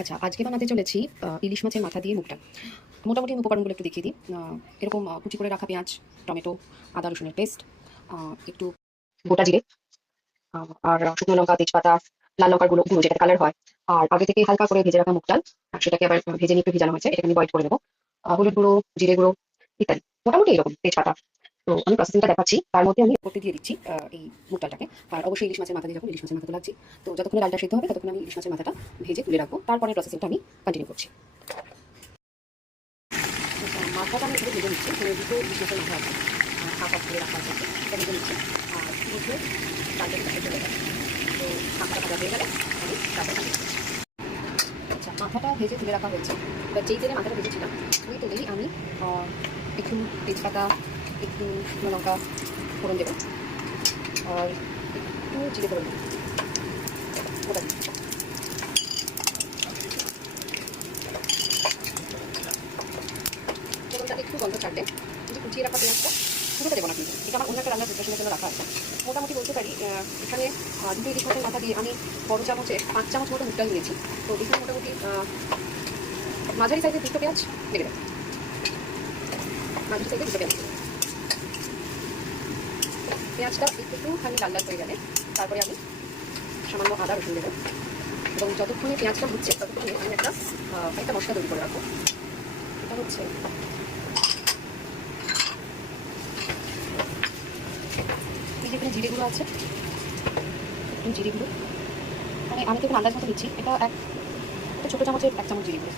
আচ্ছা, আজকে বানাতে চলেছি ইলিশ মাছের মাথা দিয়ে মুগটা। মোটামুটি আমি উপকরণগুলো একটু দেখিয়ে দিই। এরকম কুচি করে রাখা পেঁয়াজ, টমেটো, আদা রসুনের পেস্ট, একটু গোটা জিরে, আর শুকনো লঙ্কা, তেজপাতা, লাল লঙ্কার গুঁড়ো গুঁড়ো যেটাতে কালার হয়। আর আগে থেকে হালকা করে ভেজে রাখা মুগ ডাল, আর সেটাকে আবার ভেজে নিয়ে একটু ভিজানো হয়েছে, এটাকে আমি বয়েল করে নেবো। হলুদ গুঁড়ো, জিরে গুঁড়ো ইত্যাদি। মোটামুটি এরকম তেজপাতা। তো আমি প্রসেসিংটা দেখাচ্ছি, তার মধ্যে আমি করতে দিয়ে দিচ্ছি এই মুগ ডালটাকে। আর অবশ্যই ইলিশ মাছের মাথা দিয়ে যখন ইলিশ মাছের মাথাটা লাগছি, তো যতক্ষণ ডালটা সিদ্ধ হবে ততক্ষণ আমি ইলিশ মাছের মাথাটা ভেজে তুলে রাখবো। তারপরে প্রসেসিংটা আমি কন্টিনিউ করছি। আচ্ছা, মাথাটা আমি একটু ভেজে নিচ্ছি, মানে দুটো ইলিশ মাছের মাথা আছে, হাফ হাফ করে রাখা আছে, এটা ভেজে নিচ্ছি। আর মধ্যে ডালটা একটু সেদ্ধ হয়ে গেছে, তো মাথাটা ভাজা হয়ে গেলে আমি তারপরে নামিয়ে দিচ্ছি। আচ্ছা, মাথাটা ভেজে তুলে রাখা হয়েছে। এবার যেই তেলে মাথাটা ভেজেছিলাম ওই তেলেই আমি একটু তেজপাতা, একটু শুকনো লঙ্কা ফোড়ন দেবো, আর একটু জিরে ফোড়ন দেবো, ওটা দিই। ফোড়নটা একটু গন্ধ ছাড়লে যে কুচিয়ে রাখা পেঁয়াজটা পুরোটা দেবো না, কিন্তু এটা আমার অন্য একটা রান্নার প্রিপারেশনের জন্য রাখা আছে। মোটামুটি বলতে পারি এখানে দুটো ইলিশ মাছের মাথা দিয়ে আমি বড় চামচে 5 চামচ মতো মুগ ডাল নিয়েছি। তো এখানে মোটামুটি মাঝারি সাইজের দুটো পেঁয়াজ লেগে দেবো, মাঝারি সাইজের দুটো পেঁয়াজ। পেঁয়াজটা একটুখানি লাল লাল হয়ে গেলে তারপরে আমি সামান্য আদা রসুন দেবো, এবং যতক্ষণে পেঁয়াজটা হচ্ছে ততক্ষণে আমি একটা মশলা তৈরি করে রাখবো। এটা হচ্ছে এই যেখানে জিরে গুঁড়ো আছে, একটু জিরে গুঁড়ো, মানে আমি তো এখন আন্দাজ মতো দিচ্ছি, এটা একটা ছোটো চামচের 1 চামচ জিরে গুঁড়ো।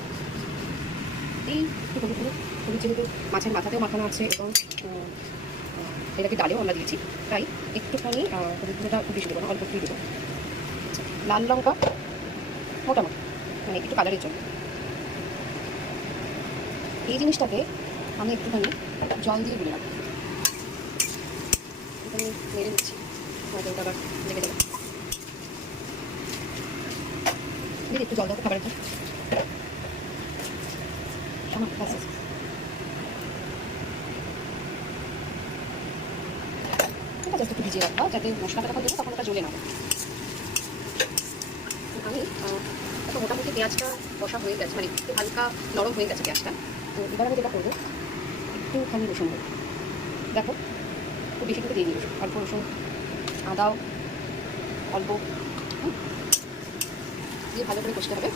এই একটু হলুদ গুঁড়ো, হলুদ যেহেতু মাছের মাথাতেও মাখানো আছে এবং এটাকে ডালেও আমরা দিয়েছি, তাই একটুখানি হলুদ গুঁড়োটা খুব বেশি দেবো না, অল্প একটুই দেবো। লাল লঙ্কা মোটামুটি, মানে একটু কালারের জন্য। এই জিনিসটাকে আমি একটুখানি জল দিয়ে গুলে রাখবো, একটুখানি মেরে নিচ্ছি, হয়তো ওটা আবার লেগে যাবে। দিদি একটু জল দেবো খাবারের জন্য, ব্যাস। এটা জাস্ট একটু ভিজিয়ে রাখবা, যাতে মশলাটা যখন দেবো তখন ওটা জ্বলে না। আমি তো মোটামুটি পেঁয়াজটা কষা হয়ে গেছে, মানে একটু হালকা নরম হয়ে গেছে পেঁয়াজটা। তো এবার আমি যেটা করবো, একটুখানি রসুন দেবো, দেখো খুব বেশি করে দিয়ে দিই রসুন, অল্প রসুন, আদাও অল্প দিয়ে ভালো করে কষতে হবে।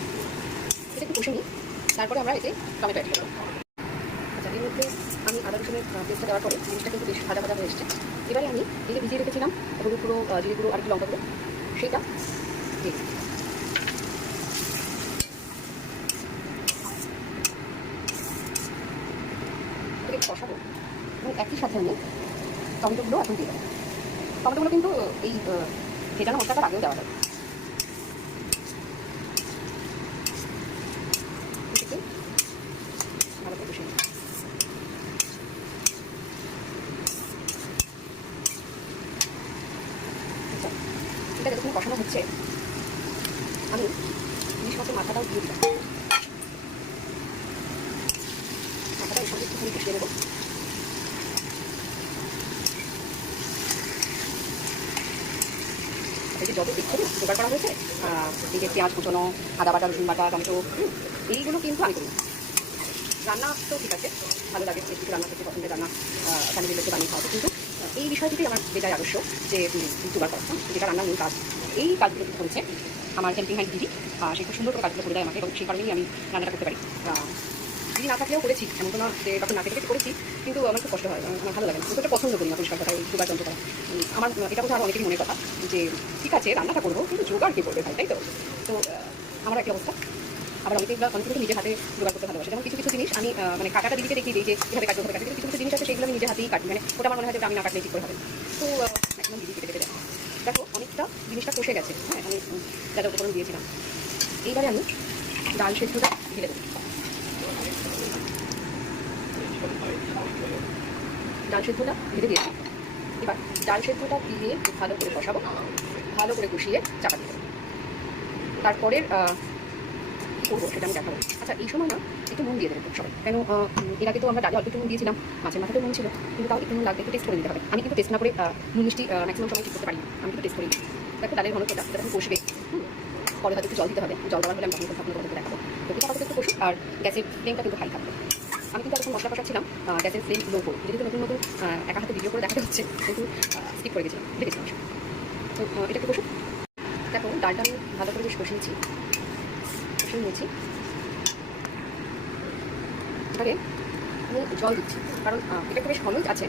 এটা একটু কষে নিই, তারপরে আমরা এতে টমেটো অ্যাড করবো। আচ্ছা, এর মধ্যে আমি আদা রসুনের পেস্টটা দেওয়ার পরে জিনিসটা কিন্তু বেশ ভাজা ভাজা হয়ে এসেছে। এবারে আমি এই যে ভিজিয়ে রেখেছিলাম হলুদ গুঁড়ো, জিরে গুঁড়ো আর একটু লঙ্কা গুঁড়ো, সেটা দিই। এটাকে কষাবো এবং একই সাথে আমি টমেটোগুলো এখন দিয়ে দেবো। টমেটোগুলো কিন্তু এই ভেজানো মশলাটার আগেও দেওয়া যায়। এটাকে ভালো করে কষিয়ে নিই। আচ্ছা, এটা যতক্ষণ কষানো হচ্ছে আমি ইলিশ মাছের মাথাটাও দিয়ে দিলাম। মাথাটা এর সঙ্গে একটুখানি কষিয়ে নেবো। এই যে যত দেখছো জোগাড় করা হয়েছে, এই যে পেঁয়াজ কুচনো, আদা বাটা, রসুন বাটা, টমেটো, এইগুলো কিন্তু আমি করি। রান্না তো ঠিক আছে, ভালো লাগে, কিছু রান্না করতে পছন্দের রান্না ফ্যামিলিদেরকে বানিয়ে খাওয়াতে, কিন্তু এই বিষয়টিতেই আমার বেজায় আদর্শ যে জোগাড় করা, যেটা রান্নার মূল কাজ। এই কাজগুলো কিন্তু করেছে আমার হেল্পিং হ্যান্ড দিদি, সে খুব সুন্দর করে কাজগুলো করে দেয় আমাকে, এবং সেই কারণেই আমি রান্নাটা করতে পারি। দিদি না থাকলেও করেছি, এমন কোনো যে তখন না থেকে করেছি, কিন্তু আমার খুব কষ্ট হয়, আমার ভালো লাগে না, কিন্তু এটা পছন্দ করি না পরিষ্কার কথা, এই জোগাড় যন্ত্র করা। আমার এটা বোধহয় আরও অনেকেরই মনের কথা যে ঠিক আছে রান্নাটা করবো, কিন্তু জোগাড় কে করবে ভাই, তাই তো? তো আমার একই অবস্থা। আবার অনেকে কিন্তু নিজের হাতে জোগাড় করতে ভালোবাসে, যেমন কিছু কিছু জিনিস আমি মানে কাটাটা দিদিকে দেখিয়ে দিই যে কীভাবে কাটতে হবে কাটতে, কিন্তু কিছু কিছু জিনিস আছে সেগুলো আমি নিজের হাতেই কাটি, মানে ওটা আমার মনে হয় যে আমি না কাটলে ঠিক করে হবে। তো ম্যাক্সিমাম দিদি কেটে কেটে দেয়। দেখো অনেকটা জিনিসটা কষে গেছে, হ্যাঁ, আমি যা যা উপকরণ দিয়েছিলাম। এইবারে আমি ডাল সেদ্ধটা ঢেলে দেবো। ডাল সেদ্ধটা ঢেলে দিয়েছি। এবার ডাল সেদ্ধটা দিয়ে ভালো করে কষাবো, ভালো করে কষিয়ে চাপা দিয়ে দেবো। তারপরের কী করবো সেটা আমি দেখাবো। আচ্ছা, এই সময় না একটু নুন দিয়ে দেবো সবাই, কেন এর আগে তো আমরা ডালে অল্প একটু নুন দিয়েছিলাম, মাছের মাথাতেও নুন ছিল, কিন্তু তাও একটু নুন লাগবে, একটু টেস্ট করে নিতে হবে। আমি কিন্তু টেস্ট না করে নুন মিষ্টি ম্যাক্সিমাম সময় ঠিক করতে পারি না, আমি কিন্তু টেস্ট করি। দেখো ডালের ঘনত্বটা যখন কষবে, পরে হয়তো একটু জল দিতে হবে, জল দেওয়ার হলে আমি তখন আপনাদের দেখাবো। তো এটা আপাতত একটু কষুক, আর গ্যাসের ফ্লেমটা কিন্তু হাই থাকবে। আমি কিন্তু এখন মশলা কষাচ্ছিলাম গ্যাসের ফ্লেম লো করে, যেহেতু নতুন নতুন একা হাতে ভিডিও করে দেখাতে হচ্ছে, কিন্তু স্কিপ করে গেছিলাম, দেখেছিলাম। তো এটা একটু কষুক। দেখো ডালটা আমি ভালো করে বেশ কষিয়েছি, নিয়েছি। এবারে আমি জল দিচ্ছি, কারণ এটা একটু বেশ ঘনই আছে।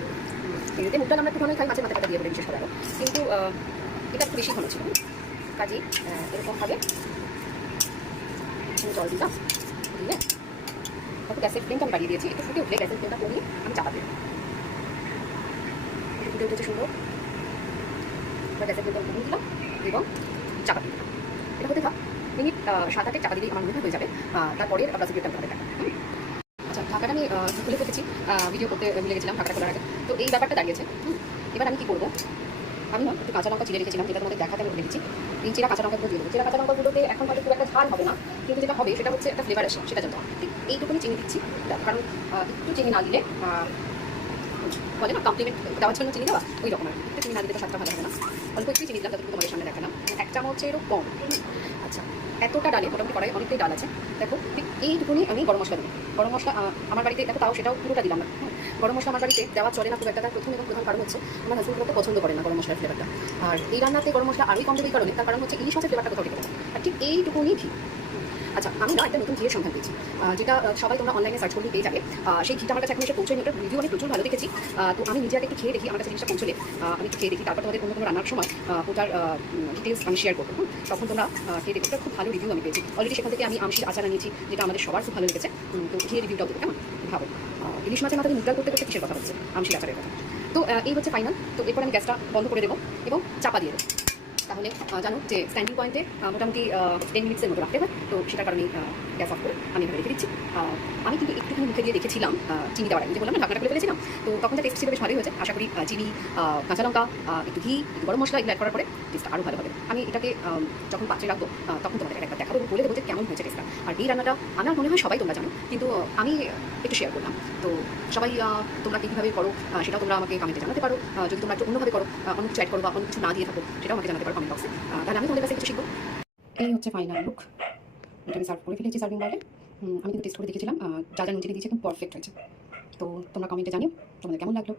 এতে মুখটা আমরা একটু ঘনই খাই, মাছের মাথাটা দিয়ে বলে বিশেষ করে, কিন্তু এটা একটু বেশি ঘন ছিল। কাজেই এরকমভাবে আমি জল দিলাম, দিয়ে হয়তো গ্যাসের ফ্লেমটা আমি বাড়িয়ে দিয়েছি। একটু ফুটে উঠলে গ্যাসের ফ্লেমটা কমিয়ে আমি চাপা দিলাম। একটু ফুটে উঠেছে সুন্দর, এবার গ্যাসের ফ্লেমটা কমিয়ে দিলাম এবং চাপা দিলাম। এটা হতে থাক মিনিট 7-8 চাপা দিলেই আমার মনে হয়ে যাবে। তারপরে প্রসিডিউরটা আমাদের দেখা। আচ্ছা, ঢাকাটা আমি খুলে ফেলেছি, ভিডিও করতে ভুলে গেছিলাম ঢাকাটা খোলার আগে। তো এই ব্যাপারটা দাঁড়িয়েছে। এবার আমি কী করবো, আমি না একটু কাঁচা লঙ্কা চিড়ে রেখেছিলাম, যেটা তোমাদের দেখাতে আমি ভুলে গেছি। এই চিরা কাঁচা লঙ্কাগুলো দিয়ে দেবো। চিরা কাঁচা লঙ্কাগুলোতে এখন হয়তো খুব একটা ঝাল হবে না, কিন্তু যেটা হবে সেটা হচ্ছে একটা ফ্লেভার আসে, সেটা জানতে হবে। ঠিক এইটুকুনি চিনি দিচ্ছি, কারণ একটু চিনি না দিলে বলে না কমপ্লিমেন্ট দেওয়ার জন্য চিনি দেওয়া, ওই রকম আর একটু চিনি না দিলে তো স্বাদটা ভালো হবে না। অল্প একটু চিনি দিলাম, যতটুকু তোমাদের সামনে দেখালাম, 1 চামচেরও কম। আচ্ছা, এতটা ডালে মোটামুটি কড়াই অনেকটাই ডাল আছে। দেখো ঠিক এইটুকুনি আমি গরম মশলা দেবো। গরম মশলা আমার বাড়িতে দেখো, তাও সেটাও পুরোটা দিলাম না। গরম মশলা আমার বাড়িতে দেওয়া চলে না খুব একটা। তার প্রথম এবং প্রধান কারণ হচ্ছে আমার হাজবেন্ড খুব পছন্দ করে না গরম মশলার ফ্লেভারটা। আর এই রান্নাতে গরম মশলা আরোই কম দেবে, কারণে তার কারণ হচ্ছে ইলিশ মাছের ফ্লেভারটা কোথাও টিকে থাকে। আর ঠিক এইটুকুনি ঘি। আচ্ছা, আমি না একটা নতুন ঘিয়ের সন্ধান পেয়েছি, যেটা সবাই তোমরা অনলাইনে সার্চ করলেই পেয়ে যাবে। সেই ঘিটা আমার কাছে এখন এসে পৌঁছায়নি, ওটার রিভিউ আমি প্রচুর ভালো দেখেছি। তো আমি নিজে আগে একটু খেয়ে দেখি, আমার কাছে জিনিসটা পৌঁছলে আমি একটু খেয়ে দেখি, তারপর তোমাদের কোনো রান্নার সময় ওটার ডিটেলস আমি শেয়ার করবো। তখন তোমরা খেয়ে দেখো, ওটা খুব ভালো রিভিউ আমি পেয়েছি। অলরেডি সেখান থেকে আমি আমশির আচার নিয়েছি, যেটা আমাদের সবার খুব ভালো লেগেছে। তো ঘিয়ের রিভিউটাও দেবো, কেমন ভাবো। ইলিশ মাছের মাথায় মুদ্রা করতে করতে কিসের কথা হচ্ছে, আমশির আচারের কথা। তো এই হচ্ছে ফাইনাল। তো এরপর আমি গ্যাসটা বন্ধ করে দেবো এবং চাপা দিয়ে দেবো। তাহলে জানো যে স্ট্যান্ডিং পয়েন্টে মোটামুটি 10 মিনিটসের মতো রাখতে হয়। তো সেটার কারণে গ্যাস অফ করে আমি এভাবে রেখে দিচ্ছি। আমি কিন্তু একটুখানি মুখে দিয়ে দেখেছিলাম চিনি দেওয়ার আগে, যে বললাম না ঢাকনাটা খুলে ফেলেছিলাম। তো তখন যা টেস্ট ছিল বেশ ভালোই হয়েছে। আশা করি চিনি, কাঁচা লঙ্কা, একটু ঘি, একটু গরম মশলা এগুলো অ্যাড করার পরে টেস্টটা আরও ভালো হবে। আমি এটাকে যখন পাত্রে রাখবো তখন তোমাদের একবার দেখাবো এবং বলে দেবো যে কেমন হয়েছে টেস্টটা। আর এই রান্নাটা আমার মনে হয় সবাই তোমরা জানো, কিন্তু আমি একটু শেয়ার করলাম। তো সবাই তোমরা কীভাবে করো সেটাও তোমরা আমাকে কমেন্টে জানাতে পারো। যদি তোমরা একটু অন্যভাবে করো, অন্য কিছু অ্যাড করো বা অন্য কিছু না দিয়ে থাকো, সেটাও আমাকে জানাতে পারো কমেন্ট বক্সে। তাহলে আমি তোমাদের কাছে কিছু শিখবো। এই হচ্ছে ফাইনাল লুক। এটা আমি সার্ভ করে ফেলেছি সার্ভিং বলে। আমি কিন্তু টেস্ট করে দেখেছিলাম, যা যা নুন চিনি দিয়েছি একদম পারফেক্ট হয়েছে। তো তোমরা কমেন্টে জানিও তোমাদের কেমন লাগলো।